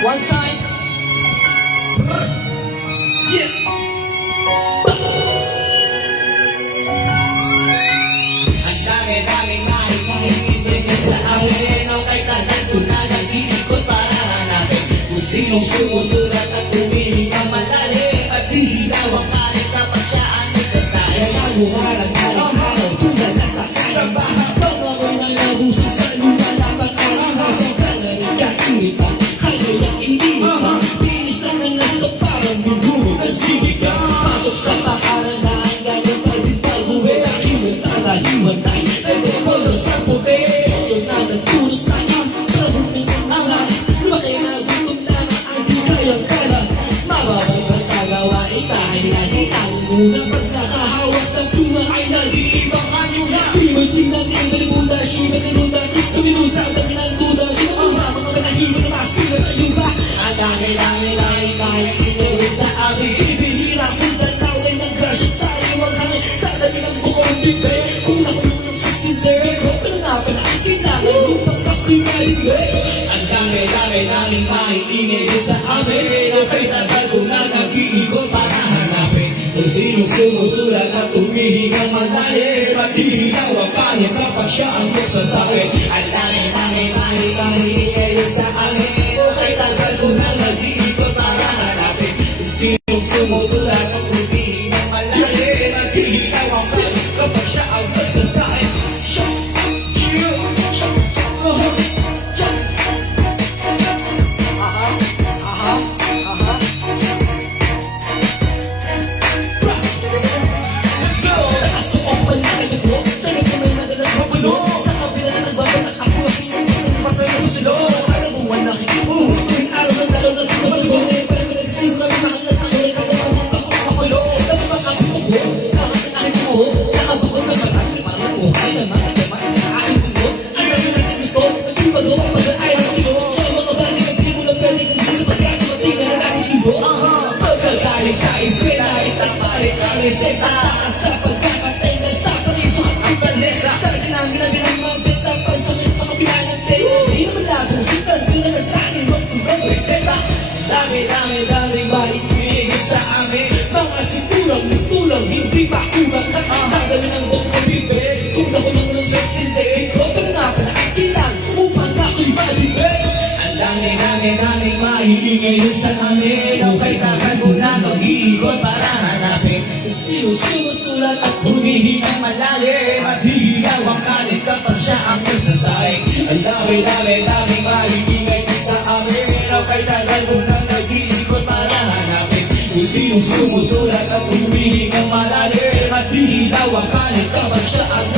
One time. Yeah. Ang dami-daming mahihingi sa amin. O kay tagal ko na nag-iikot para hanapin kung sinong sumusulat at tumingin na malalim. At di daw ang malit kapag siya ang nagsasabi. Naguharang araw-araw tulad na sa kasambahan. Pangamoy na nabuso sa luma na pag-arang hasang ka na rin kainita. Pasok sa pakaran na ang ganyan pwede pag-uwi. Hiwantay, nagpapolo sa puti. So na nagturo sa'yo, trabunin ang angat. Lumaki na gutom na ang di kayang kara. Mababagay sa gawain dahil lagi ang muna. Pag nakahawak ng tuna ay nag-iibang anyo na. Di mo sinatin, nalimuda, siya nilunda. Gusto minusa, dami ng tuda. Di mo mga manahimik na mas pinag ayun ba? Ang dami-dami kahit hindi sa amin. Ibihira kung tatawin ng grasya sa iwang hangin. Sa dami ng bukong bibe. Kung nakulong ng sisinde ko, pinanapan na ang kailangan upang ako'y marinig. Ang dami-dami namin mahitingin sa amin. Na kay tagal ko na nag-iikot para hanapin kung sinong sumusulat at tumihing ang malalim. At dihilaw ang kanya kapag siya ang nagsasabi. Ang dami-dami mahitingin sa amin. Na kay tagal ko na nag-iikot para hanapin kung sinong sumusulat at tumihing ang malalim. At dihilaw ang kanya kapag siya ang nagsasabi. Sa eskwela, itapari ka reseta. Sa pagkakatay na sa pariso at ang baleta. Sa ginamit ng magbeta, pansakit sa kabilang ng tayo. Di naman labong sitan, di na nagtani mo kung reseta. Dami-dami maibigay sa amin. Mga sikulang, mistulang, hindi makulang. Sa dami ng buong kabibig, kung nakulong ng sasindi ko, panapan na ang kilang upang ako'y malibig. Ang dami-dami maibigay sa amin. O kay tagal ko na mag-iikot para hanapin kung sino sumusulat at tumihing ang malalim. At hihilaw ang kanin kapag siya ang nagsasaing. Ang dami-dami maibigay sa amin. O kay tagal ko na nag-iikot para hanapin kung sino sumusulat at tumihing ang malalim. At hihilaw ang kanin kapag siya ang